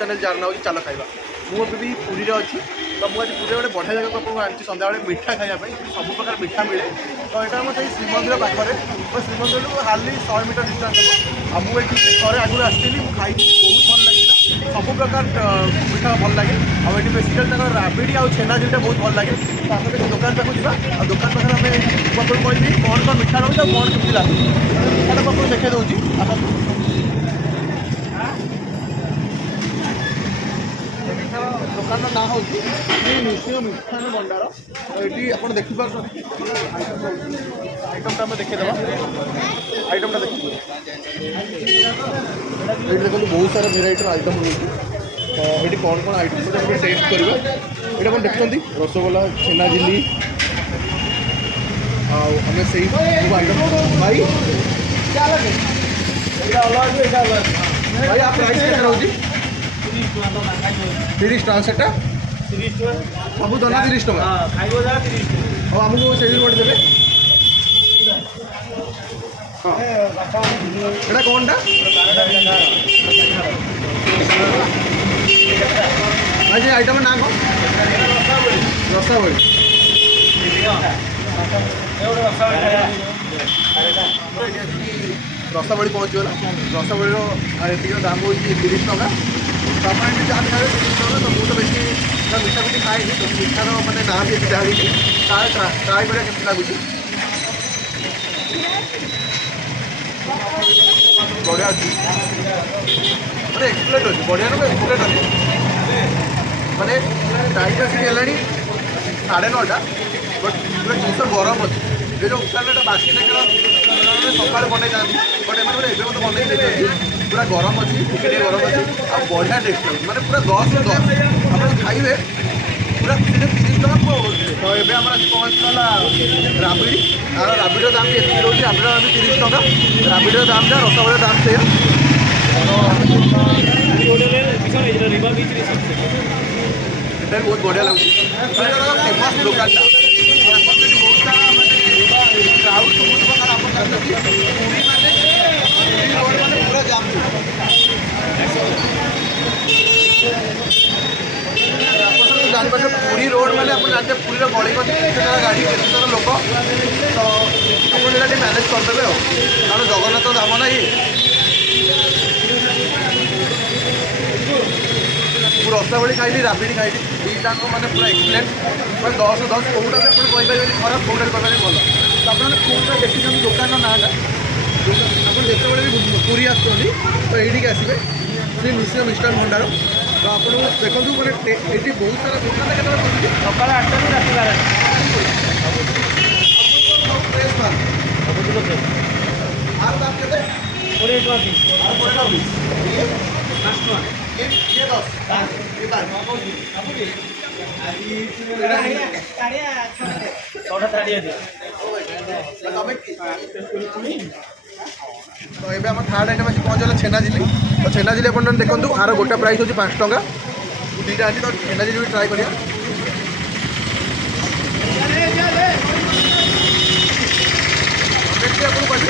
Channel jar ना चल खाइबा। मुझे भी पुरी अच्छी तो मुझे पुरी गोटे बढ़िया जगह को आनी सन्ध्या मिठा खायापी सब प्रकार मिठा मिले तो यहाँ मुझे श्रीमंदिर पाखे तो श्रीमंदिर को हार्डली 100 मीटर डिस्टेंस हम मुझे थोड़े आगुरी आसती खाई बहुत भल लगे सब प्रकार मिठा भल लगे आगे बेसिकली राबिड़ी आ छेना झिलटा बहुत भल लगे तो आप दुकान पाक जा दुकान पाखे आम कहली कौन कौन मिठा रही कौन केमती लगे मिठाटा आपको देखा दूसरी दुकान ना हूँ निश्चय मिठान भंडार ये आप देखिपुर आइटमटा आम देखा आइटमटा देखिए ये देखो बहुत सारा भेराइटर आइटम रही ये कौन कौन आइटम टेस्ट करवा ये आप देखते रसगोला छेना झिल्ली आम से आइटम भाई भाई आप प्राइस कैसे रोज 30 टका सेटा सब दोना 30 टका और आमको से गोटे देवे हाँ कौन टा आज आइटम ना कौन रसावली रसावली पहुँचीगला रसावली दाम हो 30 टका तो आप जहाँ खाए 30 टका तो मुझे बेसी मिठा मिठी खाए तो मिठार मैंने ना भी जहाँ ट्राए करा केमती लगुच बढ़िया अच्छी मैंने एक्सप्लेट अच्छी बढ़िया ना एक्सप्लेट अच्छी मैंने टाइम आसिक है 9:30 बट पूरा जिस गरम अच्छी ये जो उठाना बासी ना सका बनई था बट एम मत बनई देते पूरा गरम अच्छी टिके गरम अच्छी आ बढ़िया टेस्ट लगे मैंने पूरा 10 ରୁ 10 आप खाइबे पूरा 30 टका तो ये आम पहुँचला राबिड़ी आर राबिड़ दाम भी एति रोचे राबिड़ दाम 30 टका राबिड़ दाम जा रसगोला दाम से बहुत बढ़िया लगे फेमस दुकान बहुत सारा मैंने क्राउड बहुत प्रकार आप पूरी मैंने पूरा जाम जानते पूरी रोड मैंने आप जानते पूरी गली गली केते सारा गाड़ी केते सारा लोक तो आप मैनेज करदे कारण जगन्नाथ धाम ना ये रसावली खाई राबिड़ी खाई दुईटा मैंने पूरा एक्सप्लेन पर 10 ରୁ 10 कौटा भी आप कहींपारे खराब कौटा करें भल तो आपने कौटा देखते दुकान नाटा आप जिते भी पुरी आसुँच तो ये आसवे श्री मिश्र मिष्टान भंडार तो आप देखो मैंने ये बहुत सारा दुकान के सका 8टा ରୁ राति 12 तो ये आम थर्ड आइटम अच्छी पहुँचला छेना झिल्ली तो छेना झिल्ली आप देखो आर गोटे प्राइस हूँ 5 टका दुईटा अच्छी तो छेना झिल्ली भी ट्राए करिया आपको कहली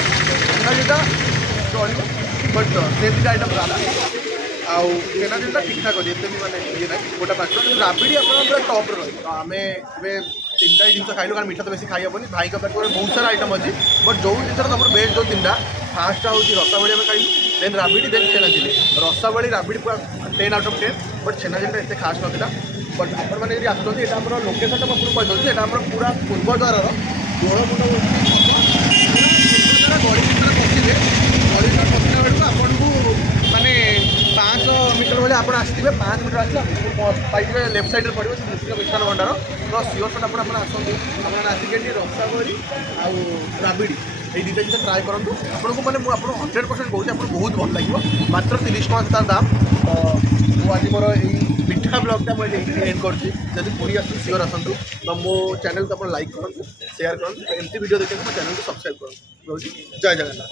छेना झिल्लीटा चलो बट से दुटा आइटम रहा आउ छेना झिल्लीटा ठीक ठाक अच्छे एत भी मैंने ये ना गोटे 5 टका राबिड़ी आप पूरा टप रही तो आम तीन टाइम जिन खाइल कारण मीठा तो बेसी खाई हेनी भाई का पाखे बहुत सारा आइटम अच्छी बट जो जिन तुम बेस्ट जो 3टा फास्ट हूँ रसावली आम खाइलु देन राबिड़ी देन छेना झिल्ली रसावली राबिड़ी पूरा 10 आउट ऑफ 10 बट छेना झिल्लीटा एत खास नाला बट आपण मैंने जी आसुँच यहाँ आम लोकेशन तो आपको कहीदे यहाँ आम पूरा पूर्वद्वार दोलमुंड गली भितर पशिले गली भितर पशिला बेलू आपको माने 500 मीटर भाई आप आसते 5 मीटर आसला पाइबे लेफ्ट साइड पड़ो मिश्र मिष्टान भंडार तो सियोर सट आप आसते आसिक रसावली आउ राबिड़ी ये दुटा जिन ट्राए करूँ आपको मैंने मुझे 100% कहूँ आपको बहुत भल लगे मात्र 30 टका तार दाम तो आज मोर यही मिठा ब्लॉगटा मुझे एंड कर पुरी आसू सियोर आसतु तो मो चैनल को आप लाइक करूँ शेयर करूँ एमती वीडियो देखिए मो चैनल को सब्सक्राइब करूँ जय जगन्नाथ।